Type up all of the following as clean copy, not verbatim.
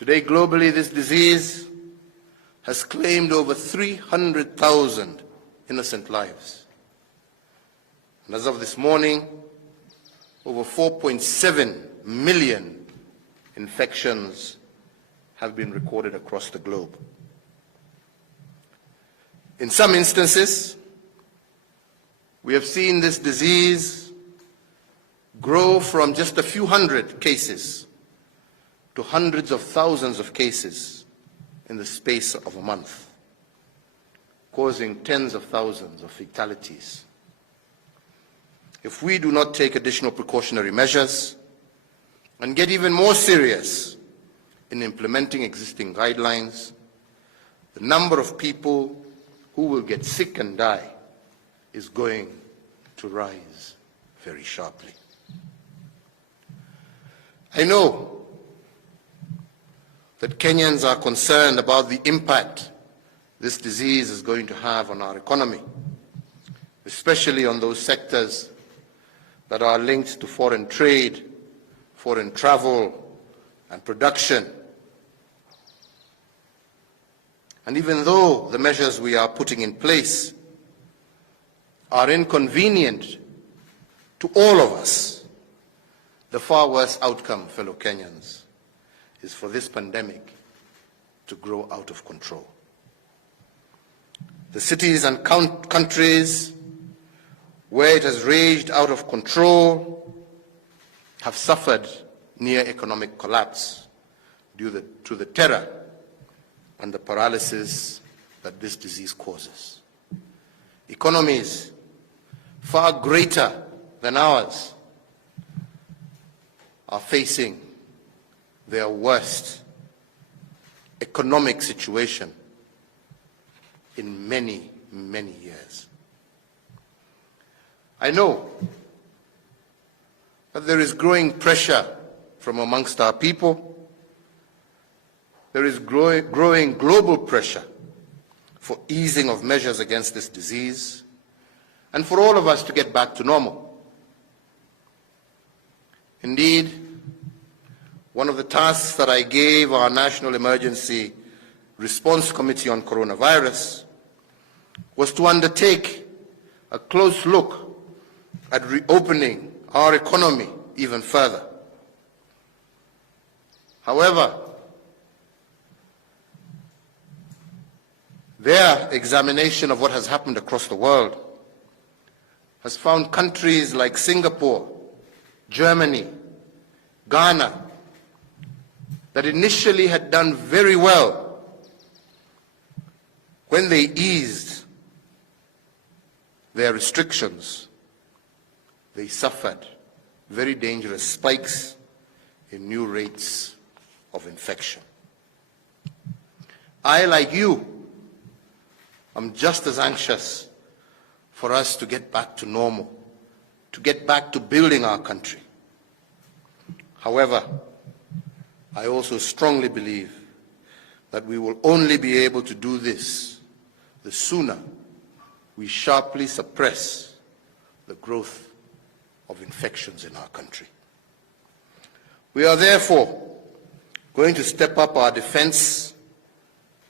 Today, globally, this disease has claimed over 300,000 innocent lives. And as of this morning, over 4.7 million infections have been recorded across the globe. In some instances, we have seen this disease grow from just a few hundred cases to hundreds of thousands of cases in the space of a month, causing tens of thousands of fatalities. If we do not take additional precautionary measures and get even more serious in implementing existing guidelines, the number of people who will get sick and die is going to rise very sharply. I know that Kenyans are concerned about the impact this disease is going to have on our economy, especially on those sectors that are linked to foreign trade, foreign travel, and production. And even though the measures we are putting in place are inconvenient to all of us, the far worse outcome, fellow Kenyans, is for this pandemic to grow out of control. The cities and countries where it has raged out of control have suffered near economic collapse due to the terror and the paralysis that this disease causes. Economies far greater than ours are facing their worst economic situation in many, many years. I know that there is growing pressure from amongst our people. There is growing global pressure for easing of measures against this disease and for all of us to get back to normal. Indeed, one of the tasks that I gave our National Emergency Response Committee on Coronavirus was to undertake a close look at reopening our economy even further. However, their examination of what has happened across the world has found countries like Singapore, Germany, Ghana, that initially had done very well when they eased their restrictions, they suffered very dangerous spikes in new rates of infection. I, like you, am just as anxious for us to get back to normal, to get back to building our country. However, I also strongly believe that we will only be able to do this the sooner we sharply suppress the growth of infections in our country. We are therefore going to step up our defense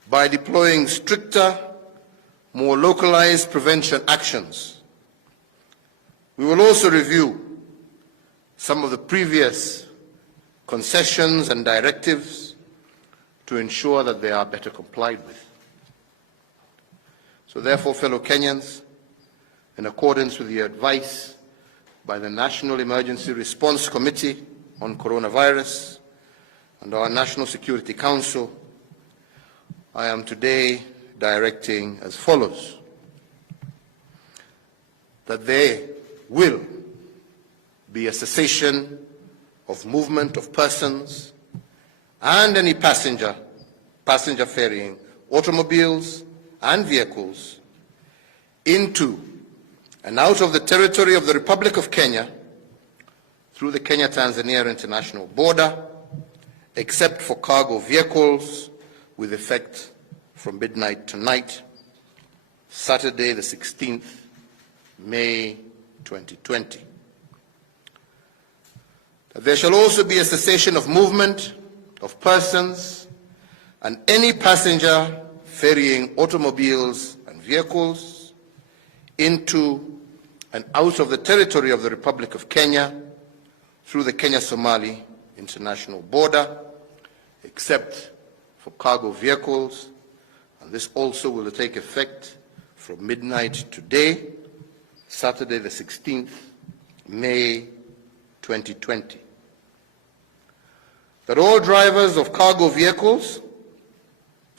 by deploying stricter, more localized prevention actions. We will also review some of the previous concessions and directives to ensure that they are better complied with. So therefore, fellow Kenyans, in accordance with the advice by the National Emergency Response Committee on Coronavirus and our National Security Council, I am today directing as follows: that there will be a cessation of movement of persons and any passenger ferrying automobiles and vehicles into and out of the territory of the Republic of Kenya through the Kenya-Tanzania international border, except for cargo vehicles, with effect from midnight tonight, Saturday the 16th May 2020. There shall also be a cessation of movement of persons and any passenger ferrying automobiles and vehicles into and out of the territory of the Republic of Kenya through the Kenya-Somali international border, except for cargo vehicles, and this also will take effect from midnight today, Saturday the 16th, May 2020. That all drivers of cargo vehicles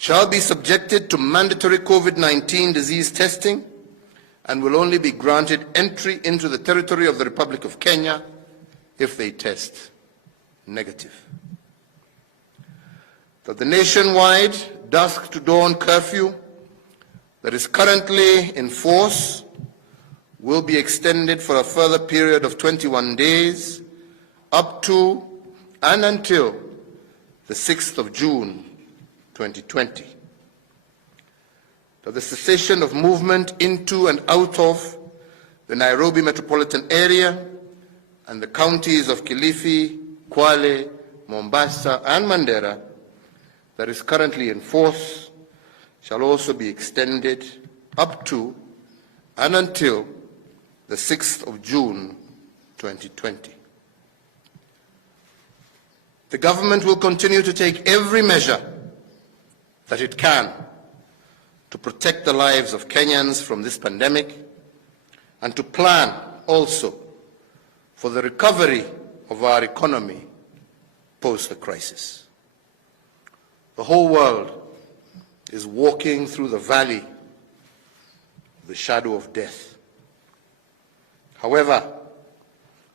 shall be subjected to mandatory COVID-19 disease testing and will only be granted entry into the territory of the Republic of Kenya if they test negative. That the nationwide dusk to dawn curfew that is currently in force will be extended for a further period of 21 days up to and until the 6th of June 2020. That the cessation of movement into and out of the Nairobi metropolitan area and the counties of Kilifi, Kwale, Mombasa, and Mandera that is currently in force shall also be extended up to and until the 6th of June 2020. The government will continue to take every measure that it can to protect the lives of Kenyans from this pandemic and to plan also for the recovery of our economy post the crisis. The whole world is walking through the valley of the shadow of death. However,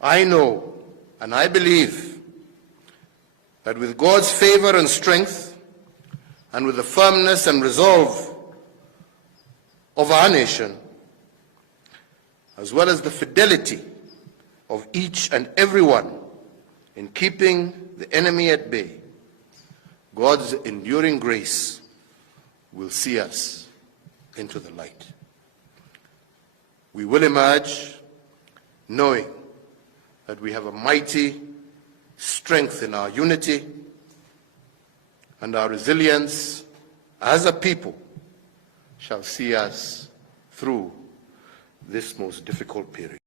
I know and I believe that with God's favor and strength, and with the firmness and resolve of our nation, as well as the fidelity of each and everyone in keeping the enemy at bay, God's enduring grace will see us into the light. We will emerge knowing that we have a mighty strength in our unity, and our resilience as a people shall see us through this most difficult period.